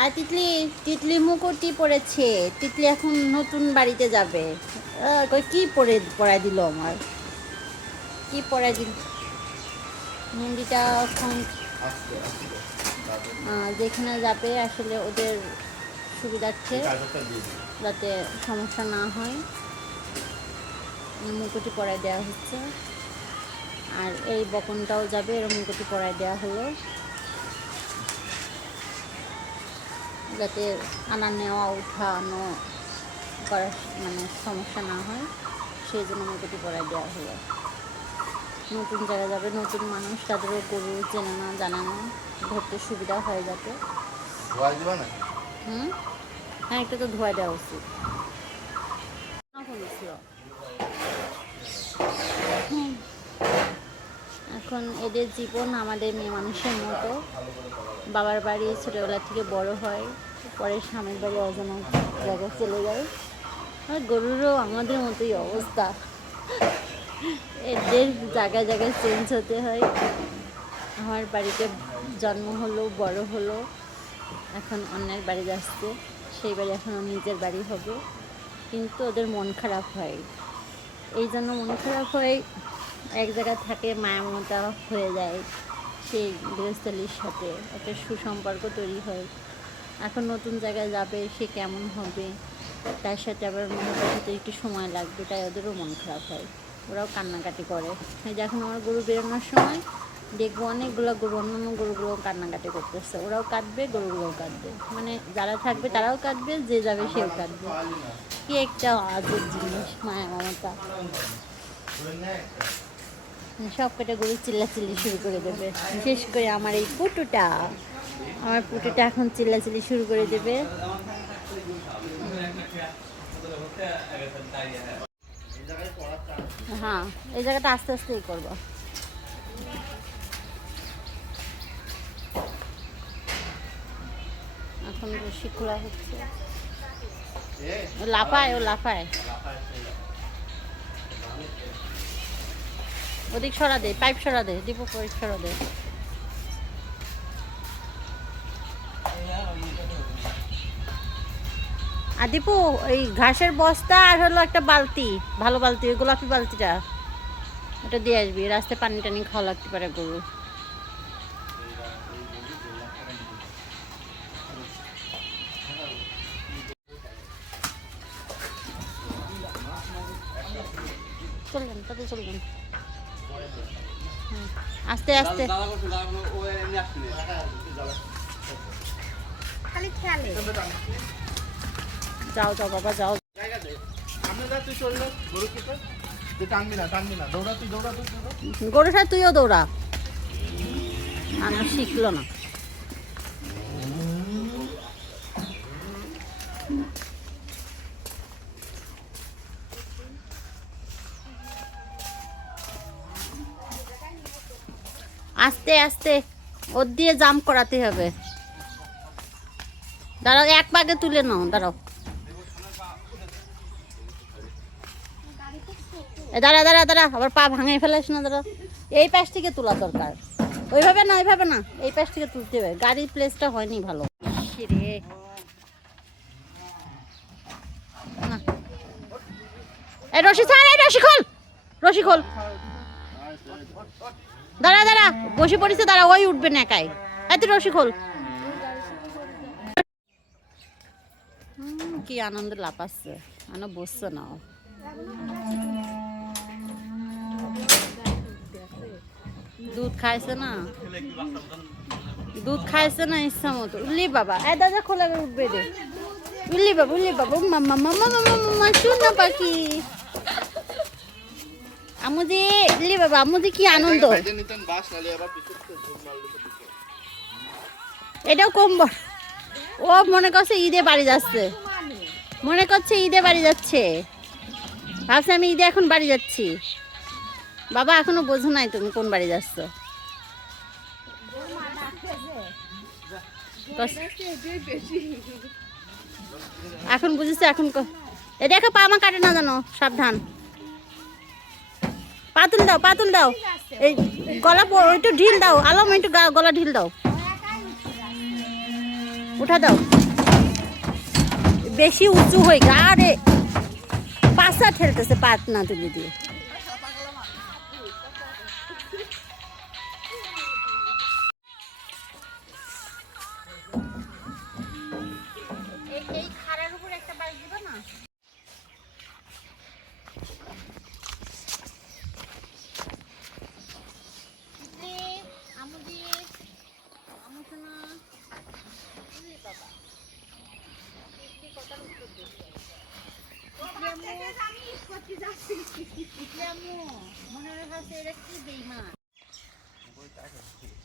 আর তিতলি তিতলি মুকুটি পড়েছে তিতলি এখন নতুন বাড়িতে যাবে। কই কি পরে পড়াই দিল আমার? কি পড়াই দিল? মুন্ডিটা এখন যেখানে যাবে আসলে ওদের সুবিধার্থে যাতে সমস্যা না হয়। মুকুটি পরায় দেওয়া হচ্ছে। আর এই বকনটাও যাবে এরকম মুকুটি পরায় দেওয়া হলো। যাতে আনা নেওয়া উঠানো করার মানে সমস্যা না হয় সেই জন্য মুকুটি পরায় দেওয়া হলো। নতুন জায়গায় যাবে নতুন মানুষ তাদেরও গরু চেনে না জানে না ধরতে সুবিধা হয় যাতে। হুম? হ্যাঁ এটা তো ধোয়া দেওয়া উচিত। এখন এদের জীবন আমাদের মেয়ে মানুষের মতো। বাবার বাড়ি ছোটোবেলা থেকে বড় হয়, পরে স্বামীর বাড়ি অজানা জায়গায় চলে যায়। আর গরুরও আমাদের মতোই অবস্থা। এদের জায়গায় জায়গায় চেঞ্জ হতে হয়। আমার বাড়িতে জন্ম হলো, বড় হলো, এখন অন্যের বাড়ি যাচ্ছে, সেই বাড়ি এখন নিজের বাড়ি হবে। কিন্তু ওদের মন খারাপ হয়। এই জন্য মন খারাপ হয়, এক জায়গায় থাকে মায়া মমতা হয়ে যায়। সেই গৃহস্থলীর সাথে একটা সুসম্পর্ক তৈরি হয়। এখন নতুন জায়গায় যাবে, সে কেমন হবে? তার সাথে আবার মমতার সাথে একটু সময় লাগবে, তাই ওদেরও মন খারাপ হয়। ওরাও কান্নাকাটি করে। এই যে এখন আমার গরু বেরোনোর সময়, দেখব অনেকগুলো গরু, অন্যান্য গরুগুলো কান্নাকাটি করতেছে। ওরাও কাটবে গরুগুলোও কাটবে মানে যারা থাকবে তারাও কাটবে যে যাবে সেও কাটবে কি একটা আজব জিনিস, মায়া মমতা। সব কটা গরু চিল্লাচিল্লি শুরু করে দেবে। বিশেষ করে আমার এই পুটুটা। আমার পুটুটা এখন চিল্লাচিল্লি শুরু করে দেবে। হ্যাঁ এই জায়গাটা আস্তে আস্তেই করব। এখন রশি খোলা হচ্ছে। লাফায়, ও লাফায়। ওদিক সরা দে পাইপ সরা দে ডিপো পাইপ সরা দে। আর দীপু ওই ঘাসের বস্তা আর হলো একটা বালতি, ভালো বালতি, ওই গোলাপি বালতিটা। ওটা দিয়ে আসবি, রাস্তায় পানি টানি খাওয়া লাগতে পারে গরু। চলবেন, তাতে চলবেন। আস্তে আস্তে। যাও যাও বাবা যাও। গরু খেতে তুই টানবি না টানবি না। দৌড়া তুই দৌড়া তুই দৌড়া। গরু সাথে তুইও দৌড়া। আমার শিখলো না। আস্তে আস্তে। ওর দিয়ে জাম্প করাতে হবে। দাঁড়াও এক পাকে তুলে নাও দাঁড়াও। দাঁড়া দাঁড়া দাঁড়া আবার পা ভাঙে ফেলাস না দাঁড়া এই পাশ থেকে তোলা দরকার। ওইভাবে না ওইভাবে না এই পাশ থেকে তুলতে হবে। গাড়ির প্লেসটা হয়নি ভালো। রে রশি ছাড় এই রশি খোল রশি খোল। দাঁড়া দাঁড়া, বসে পড়েছে দাঁড়া, ওই উঠবে না একাই। এই তুই রশি খোল কি আনন্দ লাপাচ্ছে। আনা, বসছে না। দুধ খাইছে না? দুধ খাইছে না, ইচ্ছা মতো। উল্লি বাবা, এ দাদা খোলা উঠবে রে উল্লি বাবা উল্লি বাবা মাম্মা মাম্মা মাম্মা মাম্মা, শুনো পাখি। আমুদি উল্লি বাবা আমুদি কি আনন্দ? এটাও কম ও মনে করছে ঈদে বাড়ি যাচ্ছে। মনে করছে ঈদে বাড়ি যাচ্ছে। ভাবছে আমি ঈদে এখন বাড়ি যাচ্ছি। বাবা, এখনও বোঝো নাই তুমি কোন বাড়ি যাচ্ছ। এখন বুঝেছে, এখন ক- এ দেখো পা আমার কাটে না জানো, সাবধান। পাতুল দাও পাতুল দাও। এই গলা একটু ঢিল দাও, আলম, একটু গলা ঢিল দাও। উঠা দাও। বেশি উঁচু হয়ে গা রে। পাশা ঠেলতেছে পাত না তুলে দিয়ে। いやもう、モノルハセラキーベイマン。るんですけ。